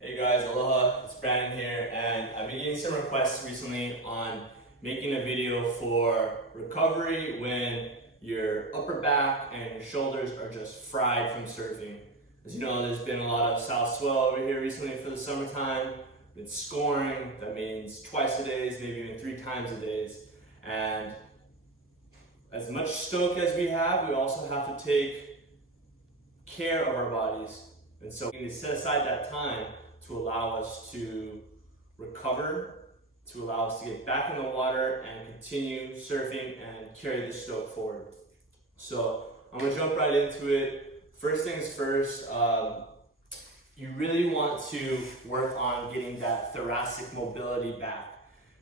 Hey guys, aloha, it's Brandon here, and I've been getting some requests recently on making a video for recovery when your upper back and your shoulders are just fried from surfing. As you know, there's been a lot of south swell over here recently for the summertime. Been scoring, that means twice a day, maybe even 3 times a day. And as much stoke as we have, we also have to take care of our bodies. And so we need to set aside that time to allow us to recover, to allow us to get back in the water and continue surfing and carry the stroke forward. So I'm gonna jump right into it. First things first, you really want to work on getting that thoracic mobility back,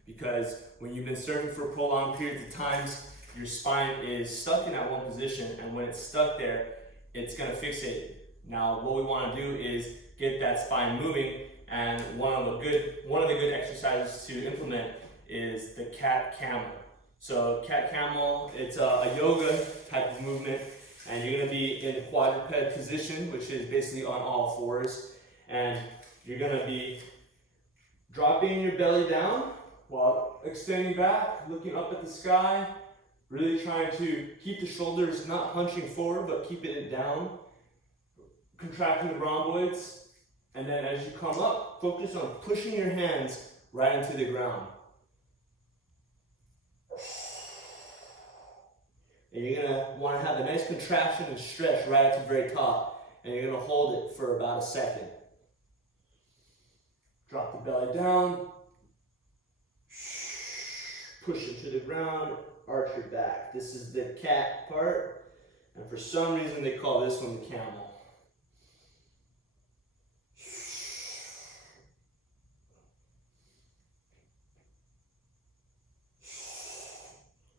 because when you've been surfing for prolonged periods of times, your spine is stuck in that one position, and when it's stuck there, it's gonna fixate. Now, what we want to do is get that spine moving, and one of the good exercises to implement is the cat camel. So cat camel, it's a yoga type of movement, and you're going to be in quadruped position, which is basically on all fours, and you're going to be dropping your belly down while extending back, looking up at the sky, really trying to keep the shoulders not hunching forward, but keeping it down, contracting the rhomboids, and then as you come up, focus on pushing your hands right into the ground. And you're gonna wanna have a nice contraction and stretch right at the very top, and you're gonna hold it for about a second. Drop the belly down, push it to the ground, arch your back. This is the cat part, and for some reason they call this one the camel.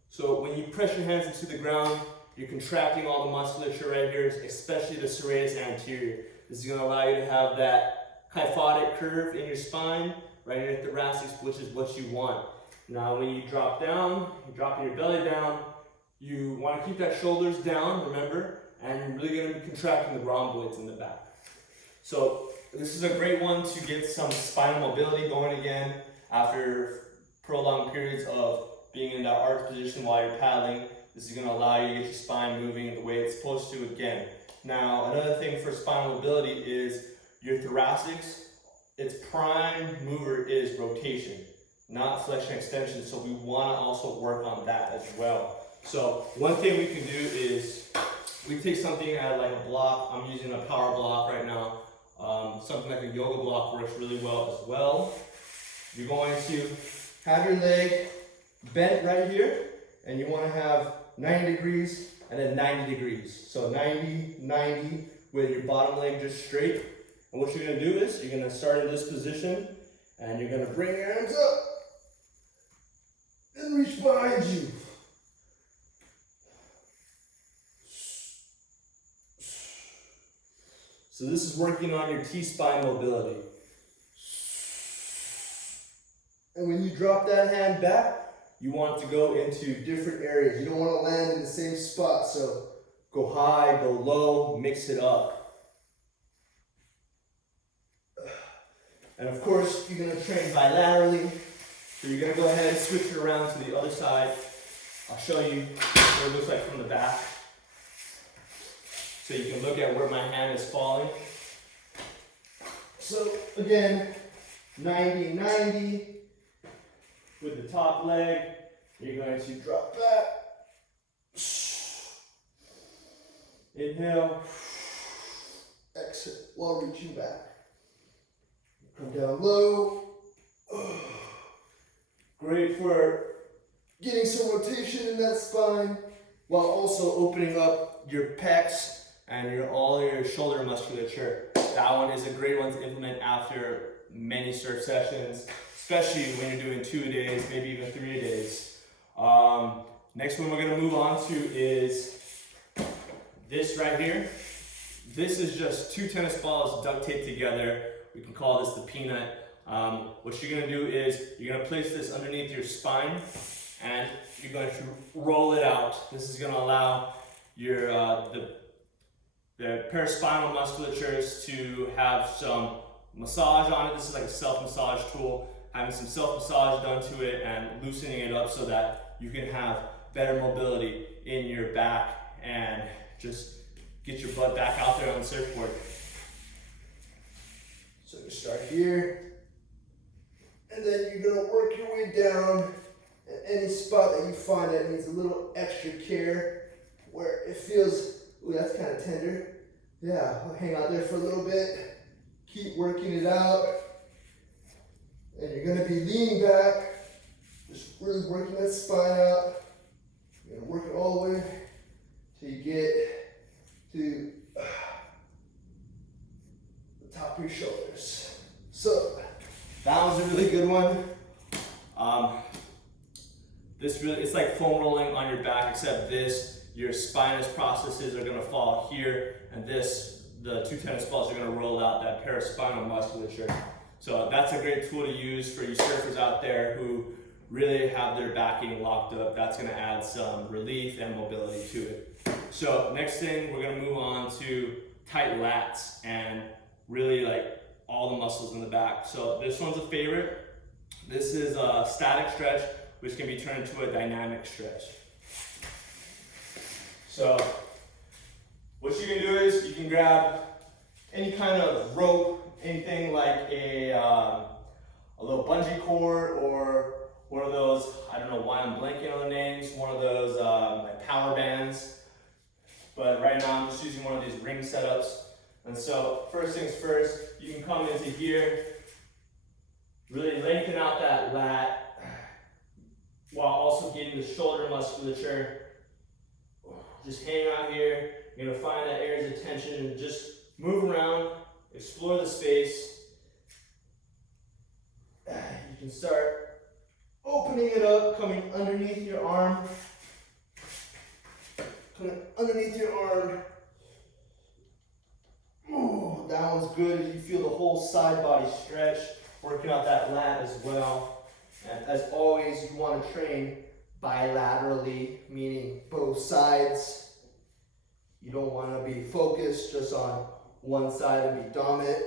So when you press your hands into the ground, you're contracting all the musculature right here, especially the serratus anterior. This is going to allow you to have that kyphotic curve in your spine, right in your thoracics, which is what you want. Now when you drop down, you're dropping your belly down, you want to keep that shoulders down, remember, and you're really going to be contracting the rhomboids in the back. So this is a great one to get some spinal mobility going again after prolonged periods of being in that arch position while you're paddling. This is going to allow you to get your spine moving the way it's supposed to again. Now, another thing for spinal mobility is your thoracics. Its prime mover is rotation, not flexion extension. So we want to also work on that as well. So one thing we can do is we take something like a block. I'm using a power block right now. Something like a yoga block works really well as well. You're going to have your leg bent right here, and you want to have 90 degrees and then 90 degrees. So 90, 90 with your bottom leg just straight. And what you're going to do is you're going to start in this position, and you're going to bring your arms up and reach behind you. So this is working on your T-spine mobility. And when you drop that hand back, you want to go into different areas. You don't want to land in the same spot, so go high, go low, mix it up. And of course, you're going to train bilaterally. So you're going to go ahead and switch it around to the other side. I'll show you what it looks like from the back, so you can look at where my hand is falling. So again, 90, 90. With the top leg, you're going to drop back. Inhale. Exhale while reaching back. Come down low. Great for getting some rotation in that spine while also opening up your pecs and all your shoulder musculature. That one is a great one to implement after many surf sessions, especially when you're doing 2 a days, maybe even 3 a days. Next one we're going to move on to is this right here. This is just 2 tennis balls duct taped together. We can call this the peanut. What you're going to do is you're going to place this underneath your spine, and you're going to roll it out. This is going to allow your the paraspinal musculatures to have some massage on it. This is like a self-massage tool. Having some self-massage done to it and loosening it up so that you can have better mobility in your back and just get your butt back out there on the surfboard. So you start here, and then you're gonna work your way down at any spot that you find that needs a little extra care, where it feels, ooh, that's kind of tender. Yeah, I'll hang out there for a little bit, keep working it out, and you're gonna be leaning back, just really working that spine out. You're gonna work it all the way till you get to the top of your shoulders. So that was a really good one. This really, it's like foam rolling on your back, except this, your spinous processes are gonna fall here, and this, the two tennis balls are gonna roll out that paraspinal musculature. So that's a great tool to use for you surfers out there who really have their backing locked up. That's gonna add some relief and mobility to it. So next thing, we're gonna move on to tight lats and really like all the muscles in the back. So this one's a favorite. This is a static stretch, which can be turned into a dynamic stretch. So what you can do is you can grab any kind of rope, anything like a little bungee cord or one of those, I don't know why I'm blanking on the names, one of those like power bands. But right now I'm just using one of these ring setups. And so first things first, you can come into here, really lengthen out that lat while also getting the shoulder musculature. Just hang out here. You're gonna find that areas of tension and just move around, explore the space. You can start opening it up, coming underneath your arm. Coming underneath your arm. Ooh, that one's good as you feel the whole side body stretch, working out that lat as well. And as always, you want to train bilaterally, meaning both sides. You don't want to be focused just on one side and be dominant.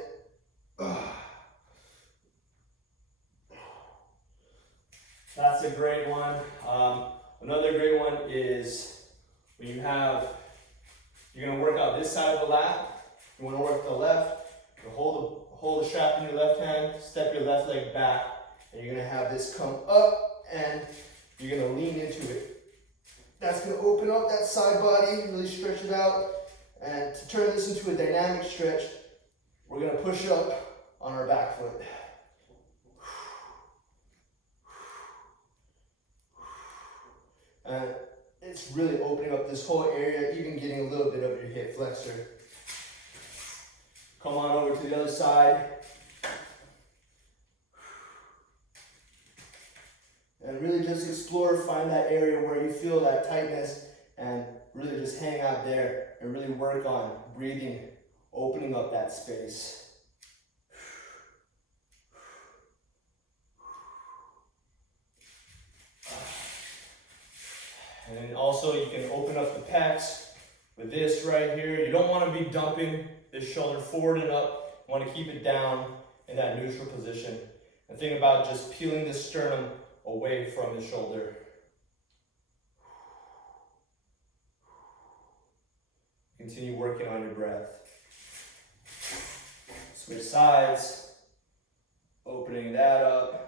That's a great one. Another great one is when you're going to work out this side of the lat. You want to work the left. You hold the strap in your left hand, step your left leg back, and you're going to have this come up and you're going to lean into it. That's going to open up that side body, really stretch it out. And to turn this into a dynamic stretch, we're going to push up on our back foot. And it's really opening up this whole area, even getting a little bit of your hip flexor. Come on over to the other side. And really just explore, find that area where you feel that tightness and really just hang out there and really work on breathing, opening up that space. And then also you can open up the pecs with this right here. You don't want to be dumping this shoulder forward and up. You want to keep it down in that neutral position. And think about just peeling the sternum away from the shoulder. Continue working on your breath. Switch sides, opening that up.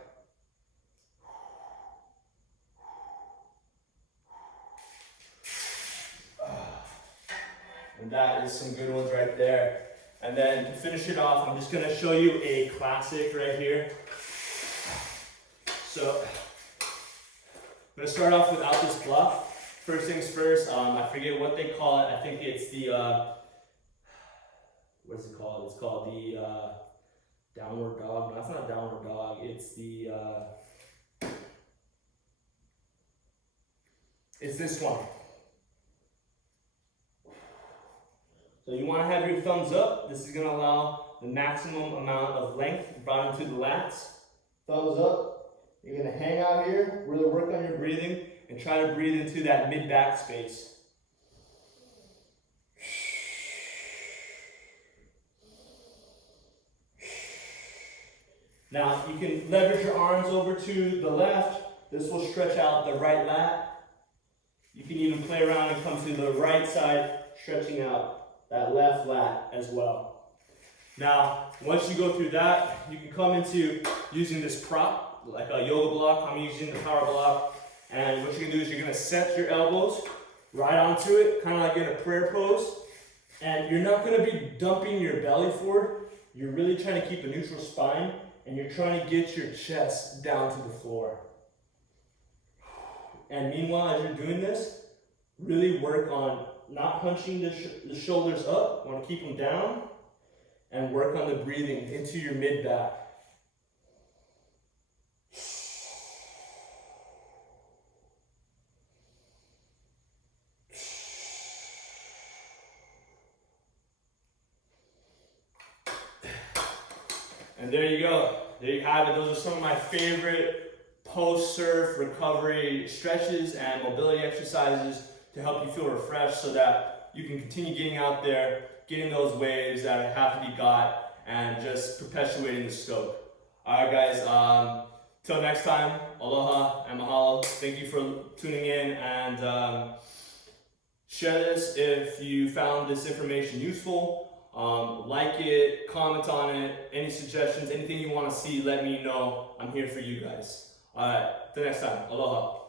And that is some good ones right there. And then to finish it off, I'm just going to show you a classic right here. So I'm going to start off without this bluff. First things first, I forget what they call it. I think it's the, what's it called? It's called the downward dog. No, that's not downward dog. It's the, it's this one. So you want to have your thumbs up. This is going to allow the maximum amount of length brought into the lats. Thumbs up. You're going to hang out here, really work on your breathing, and try to breathe into that mid-back space. Now you can leverage your arms over to the left. This will stretch out the right lat. You can even play around and come to the right side, stretching out that left lat as well. Now, once you go through that, you can come into using this prop, like a yoga block. I'm using the power block. And what you're gonna do is you're gonna set your elbows right onto it, kind of like in a prayer pose. And you're not gonna be dumping your belly forward. You're really trying to keep a neutral spine, and you're trying to get your chest down to the floor. And meanwhile, as you're doing this, really work on not hunching the shoulders up. Want to keep them down, and work on the breathing into your mid-back. And there you go. There you have it. Those are some of my favorite post-surf recovery stretches and mobility exercises to help you feel refreshed so that you can continue getting out there, getting those waves that have to be got, and just perpetuating the stoke. All right, guys. Till next time, aloha and mahalo. Thank you for tuning in, and share this if you found this information useful. Like it, comment on it, any suggestions, anything you want to see, let me know. I'm here for you guys. All right, till next time, aloha.